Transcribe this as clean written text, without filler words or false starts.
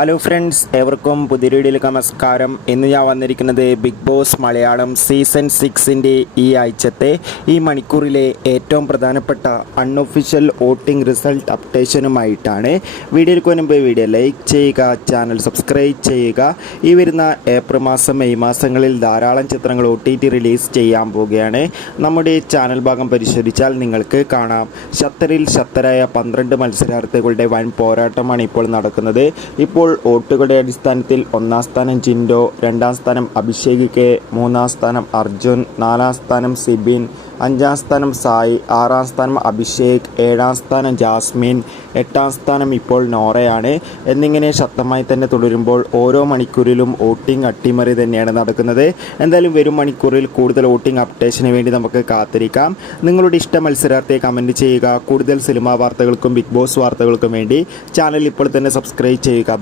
Hello friends, ഏവർക്കും പുതിയ വീഡിയോയിലേക്ക് നമസ്കാരം. ഇന്ന് ഞാൻ വന്നിരിക്കുന്നത് ബിഗ് ബോസ് മലയാളം സീസൺ 6ൻ്റെ ഈ ആഴ്ചത്തെ ഈ മണിക്കൂറിലെ ഏറ്റവും പ്രധാനപ്പെട്ട അൺഒഫീഷ്യൽ വോട്ടിംഗ് റിസൾട്ട് അപ്ഡേഷനുമായിട്ടാണ്. വീഡിയോയ്ക്ക് മുൻപ് വീഡിയോ ലൈക്ക് ചെയ്യുക, ചാനൽ സബ്സ്ക്രൈബ് ചെയ്യുക. ഈ വരുന്ന ഏപ്രിൽ മാസം മെയ് മാസങ്ങളിൽ ധാരാളം ചിത്രങ്ങൾ OTT റിലീസ് ചെയ്യാൻ പോവുകയാണ്. നമ്മുടെ ചാനൽ ഭാഗം പരിശോധിച്ചാൽ നിങ്ങൾക്ക് കാണാം, ശക്തരിൽ ശക്തരായ 12 മത്സരാർത്ഥികളുടെ വൻ പോരാട്ടമാണ് ഇപ്പോൾ നടക്കുന്നത്. ഇപ്പോൾ വോട്ടുകളുടെ അടിസ്ഥാനത്തിൽ 1-ാം സ്ഥാനം ജിൻഡോ, 2-ാം സ്ഥാനം അഭിഷേക് കെ, 3-ാം സ്ഥാനം അർജുൻ, 4-ാം സ്ഥാനം സിബിൻ, 5-ാം സ്ഥാനം സായി, 6-ാം സ്ഥാനം അഭിഷേക്, 7-ാം സ്ഥാനം ജാസ്മിൻ, 8-ാം സ്ഥാനം ഇപ്പോൾ നോറയാണ് എന്നിങ്ങനെ ശക്തമായി തന്നെ തുടരുമ്പോൾ ഓരോ മണിക്കൂറിലും വോട്ടിംഗ് അട്ടിമറി തന്നെയാണ് നടക്കുന്നത്. എന്തായാലും വരും മണിക്കൂറിൽ കൂടുതൽ വോട്ടിംഗ് അപ്ഡേഷന് വേണ്ടി നമുക്ക് കാത്തിരിക്കാം. നിങ്ങളുടെ ഇഷ്ട മത്സരാർത്ഥിയെ കമൻറ്റ് ചെയ്യുക. കൂടുതൽ സിനിമാ വാർത്തകൾക്കും ബിഗ് ബോസ് വാർത്തകൾക്കും വേണ്ടി ചാനൽ ഇപ്പോൾ തന്നെ സബ്സ്ക്രൈബ് ചെയ്യുക.